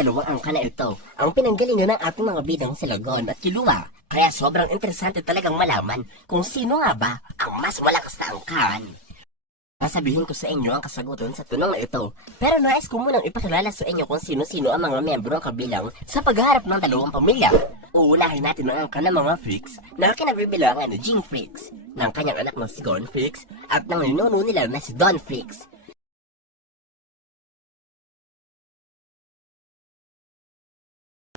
dalawang angka na ito ang pinanggalingan ng ating mga bidang sila Gon at Killua. Kaya sobrang interesante talagang malaman kung sino nga ba ang mas malakas na angkan. Sasabihin ko sa inyo ang kasagutan sa tanong na ito, pero nais ko munang ipakilala sa inyo kung sino-sino ang mga miyembro ng kabilang sa pagharap ng dalawang pamilya. Uunahin natin ang angka ng mga Freaks na kinabibilangan ni Jing Freaks, ng kanyang anak na si Gon Freaks at ng ninuno nila na si Don Freaks.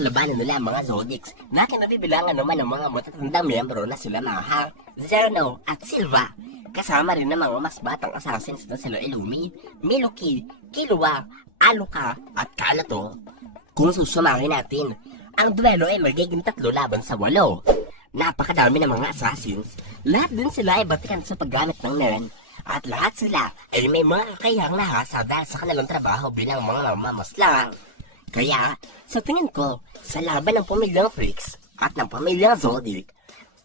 Labanan nila ang mga Zoldycks na kinabibilangan naman ng mga matatandang miyembro na sila mga Hang, Zerno at Silva. Kasama rin ng mga mas batang assassins na sila Illumi, Miluki, Killua, Aluka at Kalato. Kung susamahin natin, ang duelo ay magiging 3 laban sa 8. Napakadami ng mga assassins, lahat din sila ay batikan sa paggamit ng Nen, at lahat sila ay may mga kakayahang nahasa dahil sa kanilang trabaho bilang mga mamamaslang. Kaya, sa tingin ko, sa laban ng pamilyang Freaks at ng pamilyang Zoldyck,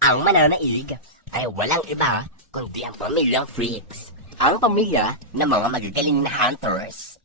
ang mananaig ay walang iba kundi ang pamilyang Freaks, ang pamilya ng mga magagaling na hunters.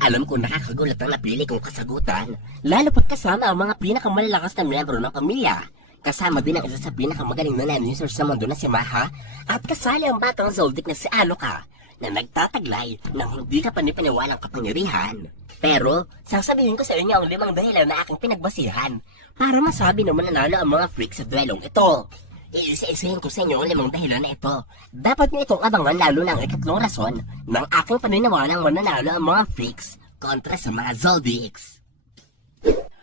Alam ko nakakagulat ang napili kong kasagutan, lalo pat kasama ang mga pinakamalalakas na miyembro ng pamilya. Kasama din ang isa sa pinakamagaling na Nen-user sa mundo na si Maha, at kasali ang batang Zoldyck na si Aluka, na nagtataglay ng hindi ka panipaniwalang kapangyarihan. Pero, sasabihin ko sa inyo ang 5 dahilan na aking pinagbasihan para masabi na mananalo ang mga Freaks sa duelong ito. Iisa-isahin ko sa inyo ang 5 dahilan na ito. Dapat nyo itong abangan lalo ng ikatlong rason ng aking paniniwalang mananalo ang mga Freaks kontra sa mga Zoldycks.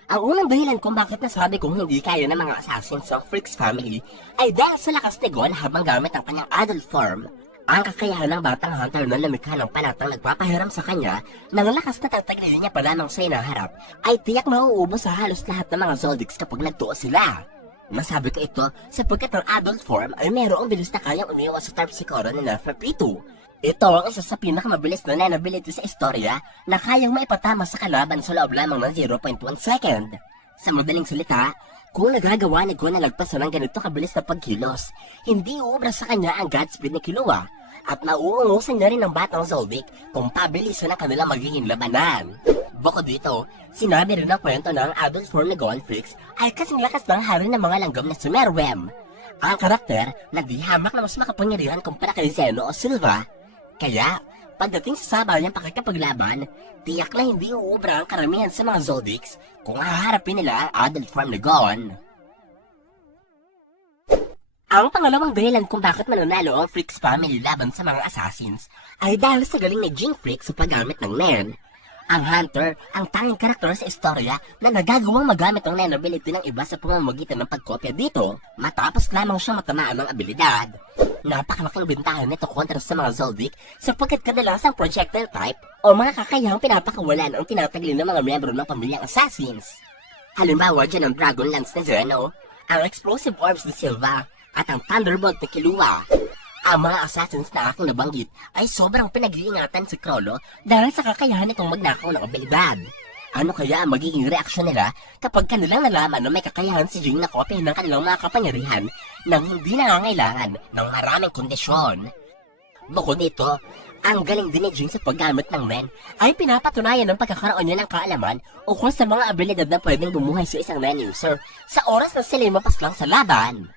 Ang unang dahilan kung bakit nasabi kong hindi kaya ng mga assassins sa Freaks family ay dahil sa lakas ni Gon habang gamit ang kanyang adult form. Ang kakayahan ng batang hunter na lumikha ng panatang nagpapahiram sa kanya ng lakas na tataglilin niya pa lamang sa inaharap ay tiyak mauubos sa halos lahat ng mga Zoldycks kapag nagtuo sila. Nasabi ko ito sapagkat ang adult form ay mayroong bilis na kayang umiwas sa Terpsichore na Nerfer P2. Ito ang isa sa pinakamabilis na Nen ability sa istorya na kayang maipatama sa kalaban sa loob lamang ng 0.1 second. Sa madaling salita, kung nagagawa ni Gon na lagpasan ng ganito kabilis na pagkilos, hindi uubra sa kanya ang Godspeed ni Killua, at nauungusan niya rin ng batang Zoldyck kung pabilisan ang kanilang magiging labanan. Bukod dito, sinabi rin ang kwento na ang adult form ni Gon Freaks ay kasing lakas ng hari ng mga langgam na si Meruem, ang karakter na di hamak na mas makapangyarihan kumpara kay Zeno o Silva. Kaya, pagdating sa sabayang pakikipaglaban, tiyak na hindi uubra ang karamihan sa mga Zoldycks kung haharapin nila ang adult form ni Gon. Ang pangalawang dahilan kung bakit mananalo ang Freaks family laban sa mga assassins ay dahil sa galing ni Jing Freaks sa paggamit ng Nen. Ang Hunter, ang tanging karakter sa istorya na nagagawang magamit ang Nen ability ng iba sa pamamagitan ng pagkopya dito matapos lamang siyang matamaan ng abilidad. Napakalaking bintahan nito kontra sa mga Zoldyck sapagkat kadalasang projectile type o mga kakayahang pinapakawalan ang tinatagli ng mga miyembro ng pamilyang assassins. Halimbawa dyan ang Dragon Lance ni Zeno, ang Explosive Orbs ni Silva, at ang Thunderbolt ni Killua. Ang mga assassins na aking nabanggit ay sobrang pinag-iingatan si Chrollo dahil sa kakayahan nitong magnakaw ng abilidad. Ano kaya ang magiging reaksyon nila kapag kanilang nalaman na may kakayahan si Jing na kopya ng kanilang mga kapangyarihan nang hindi nangangailangan ng maraming kondisyon? Bukod dito, ang galing din ni Jing sa paggamit ng Nen ay pinapatunayan ng pagkakaroon niya ng kaalaman ukol sa mga abilidad na pwedeng bumuhay sa isang Nen user sa oras na sila'y mapaslang sa laban.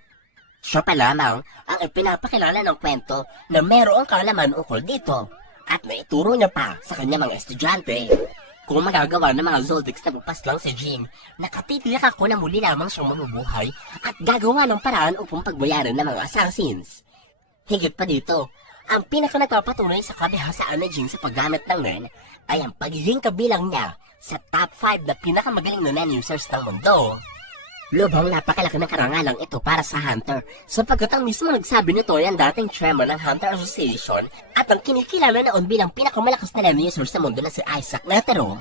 Siya pa lamang ang ipinapakilala ng kwento na mayroong kaalaman ukol dito at naituro niya pa sa kanya mga estudyante. Kung magagawa ng mga Zoldycks na mapaslang si Jing, nakatitiyak ako na muli lamang siyang mamubuhay at gagawa ng paraan upang pagbayaran ng mga assassins. Higit pa dito, ang pinaka-nagpapatunay sa kabihasaan ni Jing sa paggamit ng Nen ay ang pagiging kabilang niya sa top 5 na pinakamagaling na Nen users ng mundo. Lubhang napakalaki ng karangalang ito para sa Hunter sapagkat ang mismo nagsabi nito ay ang dating chairman ng Hunter Association at ang kinikilala noon bilang pinakamalakas na Nen user sa mundo na si Isaac Netero.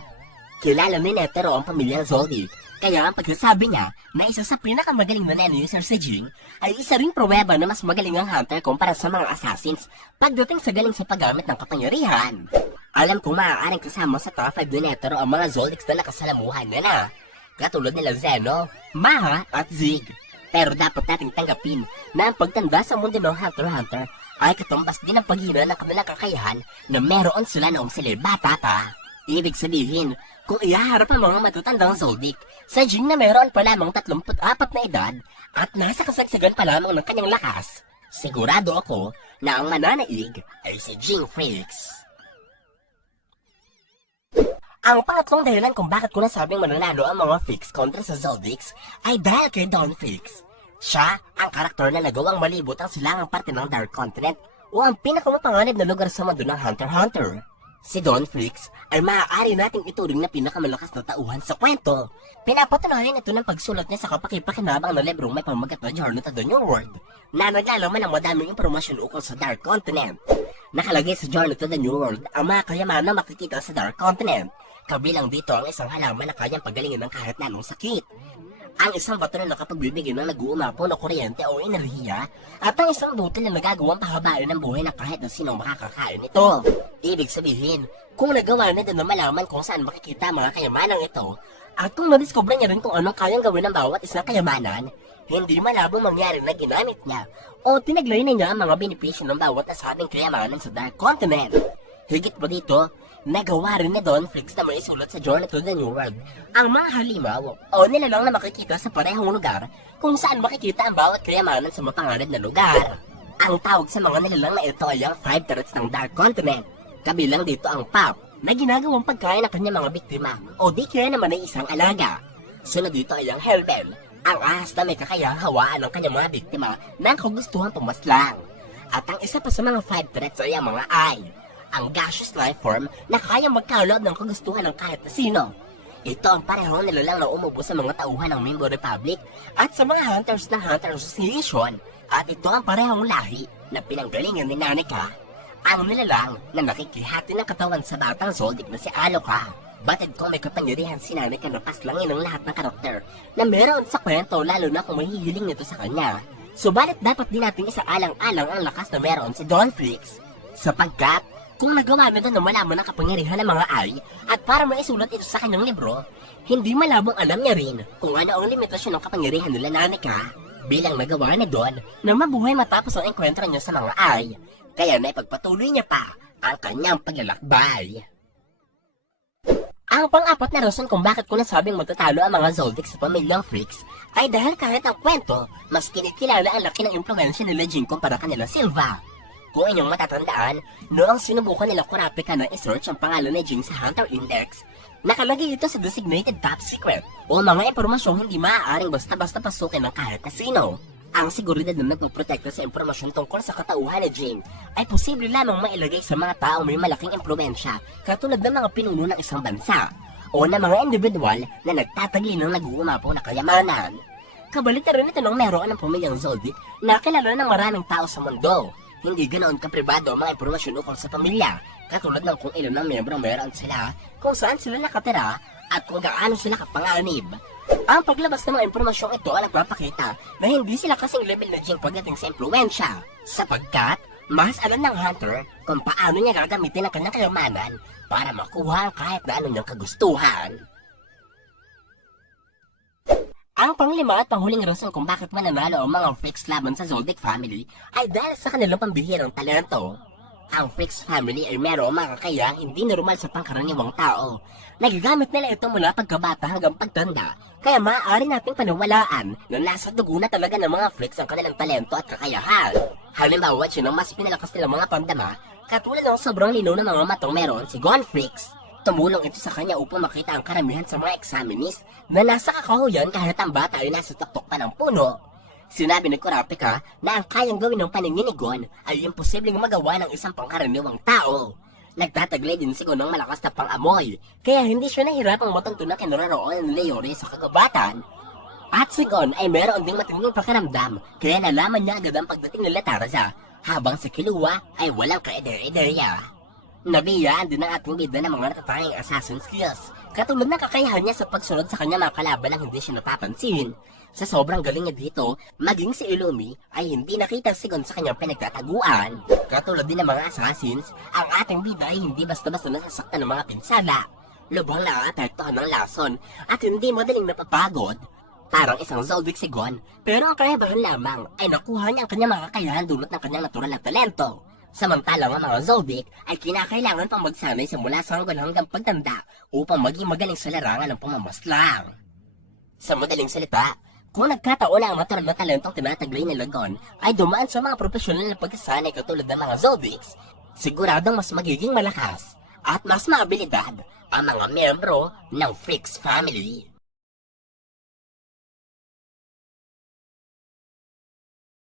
Kilala ni Netero ang pamilyang Zoldyck, kaya ang pagsasabi niya na isa sa pinakamagaling na Nen user si Jing ay isa ring pruweba na mas magaling ang Hunter kumpara sa mga assassins pagdating sa galing sa paggamit ng kapangyarihan. Alam kong maaaring kasama sa top 5 ni Netero ang mga Zoldycks na nakasalamuhan niya na, katulad nila Zeno, Maha at Zig. Pero dapat nating tanggapin na ang pagtanda sa mundo ng Hunter x Hunter ay katumbas din ang paghina ng kanilang kakayahan na meron sila noong sila'y bata pa. Ibig sabihin, kung ihaharap ang mga matatandang Zoldyck sa Jing na meron pa lamang 34 na edad at nasa kasagsagan pa lamang ng kanyang lakas, sigurado ako na ang mananaig ay si Jing Freaks. Ang pangatlong dahilan kung bakit ko nasabing mananalo ang mga Freaks kontra sa Zoldycks ay dahil kay Dawn Freaks. Siya ang karakter na nagawang malibot ang silangang parte ng Dark Continent o ang pinakamapanganib na lugar sa mundo ng Hunter x Hunter. Si Dawn Freaks ay maaari nating ituring na pinakamalakas na tauhan sa kwento. Pinapatunayan ito ng pagsulat niya sa kapakipakinabang na librong may pamagat na Journey to the New World na naglalaman ng madaming impormasyon ukol sa Dark Continent. Nakalagay sa Journey to the New World ang mga kayamanan na makikita sa Dark Continent. Kabilang dito ang isang halaman na kayang pagalingin ng kahit na anong sakit. Ang isang bato na nakapagbibigay ng nag-uumapaw na kuryente o enerhiya at ang isang butil na nagagawang pahabain ng buhay ng kahit na sinong makakakain nito. Ibig sabihin, kung nagawa na din na malaman kung saan makikita ang mga kayamanang ito at kung nadiskubre niya rin kung anong kayang gawin ng bawat isang kayamanan, hindi malabong mangyari na ginamit niya o tinaglay na niya ang mga benepisyo ng bawat nasabing kayamanan sa Dark Continent. Higit pa dito, nagawa rin ni Dawn Freaks na may isulat sa Journey to the New World ang mga halimaw o nilalang na makikita sa parehong lugar kung saan makikita ang bawat kayamanan sa mapanganib na lugar. Ang tawag sa mga nilalang na ito ay ang 5 threats ng Dark Continent. Kabilang dito ang Pop na ginagawang pagkain ng kanyang mga biktima o di kaya naman ay isang alaga. Sunod dito ay ang Hellbell, ang ahas na may kakayahang hawaan ng kanyang mga biktima ng kagustuhan pumaslang. At ang isa pa sa mga 5 threats ay ang mga Eye, ang gaseous life form na kayang magkaloob ng kagustuhan ng kahit na sino. Ito ang parehong nilalang na umubo sa mga tauhan ng Mimbo Republic at sa mga hunters ng Hunter Association. At ito ang parehong lahi na pinanggalingan ni Nanika, ang nilalang na nakikihati ng katawan sa batang Zoldyck na si Aloka. Batid kung may kapangyarihan si Nanika na paslangin ng lahat ng karakter na meron sa kwento lalo na kung mahihiling nito sa kanya. Subalit dapat din natin isaalang-alang ang lakas na meron si Dawn Freaks sapagkat kung nagawa na doon na malaman ang kapangyarihan ng mga Eye at para maisulat ito sa kanyang libro, hindi malabong alam niya rin kung ano ang limitasyon ng kapangyarihan nila Nanika bilang nagawa na doon na mabuhay matapos ang enkwentro niya sa mga Eye, kaya naipagpatuloy niya pa ang kanyang paglalakbay. Ang pang-apat na rason kung bakit ko nasabing matatalo ang mga Zoldyck sa pamilyang Freaks ay dahil kahit ang kwento, mas kinikilala ang laki ng impluensya nila Jing kumpara kanila Silva. Kung inyong matatandaan, noong sinubukan nila Kurapika na isearch ang pangalan ni Jing sa Hunter Index, nakalagay ito sa designated top secret o mga impormasyong hindi maaaring basta-basta pasukin ng kahit na sino. Ang seguridad na nagpoprotekta sa impormasyon tungkol sa katauhan ni Jing ay posible lamang mailagay sa mga taong may malaking impluensya katulad ng mga pinuno ng isang bansa o ng mga individual na nagtatagli ng nag-uumapaw na kayamanan. Kabaliktaran ito nung meron ng pamilyang Zoldyck na kilala ng maraming tao sa mundo. Hindi ganoon kapribado ang mga impormasyon ukol sa pamilya, katulad ng kung ilan ng miyembro meron sila, kung saan sila nakatira, at kung gaano sila kapanganib. Ang paglabas ng mga impormasyong ito ay nagpapakita na hindi sila kasing level na Jing pagdating sa impluensya, sapagkat mas alam ng Hunter kung paano niya gagamitin ang kanyang kayamanan para makuha ang kahit na anong niyang kagustuhan. Ang panglima at panghuling rason kung bakit mananalo ang mga Freaks laban sa Zoldyck family ay dahil sa kanilang pambihirang talento. Ang Freaks family ay mayroong mga kakayahang hindi normal sa pangkaraniwang tao. Nagagamit nila ito mula pagkabata hanggang pagtanda, kaya maaari nating paniwalaan na nasa dugo na talaga ng mga Freaks ang kanilang talento at kakayahan. Halimbawa, yun ang mas pinalakas nilang mga pandama, katulad ng sobrang linaw ng mga matong meron si Gon Freaks. Tumulong ito sa kanya upang makita ang karamihan sa mga examinees na nasa kakahuyan kahit ang bata ay nasa tuktok pa ng puno. Sinabi ni Kurapika na ang kayang gawin ng paningin ni Gon ay imposibleng magawa ng isang pangkaraniwang tao. Nagtataglay din si Gon ng malakas na pang-amoy, kaya hindi siya nahirapang matunto na kinaroroonan ni Leore sa kagubatan. At si Gon ay meron ding matinding pakiramdam, kaya nalaman niya agad ang pagdating nila Tarza, habang si Killua ay walang kaeder-ederya. Nabiyaan din ang ating bida ng mga natatanging assassin skills, katulad ng kakayahan niya sa pagsunod sa kanya mga kalaban nang hindi siya napapansin. Sa sobrang galing niya dito, maging si Illumi ay hindi nakita si Gon sa kanyang pinagtataguan. Katulad din ng mga assassins, ang ating bida ay hindi basta-basta nasasaktan ng mga pinsala. Lubhang naaapektuhan ng lason at hindi madaling napapagod. Parang isang Zoldyck si Gon, pero ang kaibahan lamang ay nakuha niya ang kanyang mga kakayahan dulot ng kanyang natural na talento. Samantalang ang mga Zodiac ay kinakailangan pang magsanay sa mula sa hanggang pagtanda upang maging magaling sa larangan ng pamamaslang. Sa madaling salita, kung nagkataon na ang natural na talentong tinataglay ni Lagon ay dumaan sa mga profesional na pagkasanay katulad ng mga Zodiacs, siguradong mas magiging malakas at mas maabilidad ang mga miyembro ng Freaks family.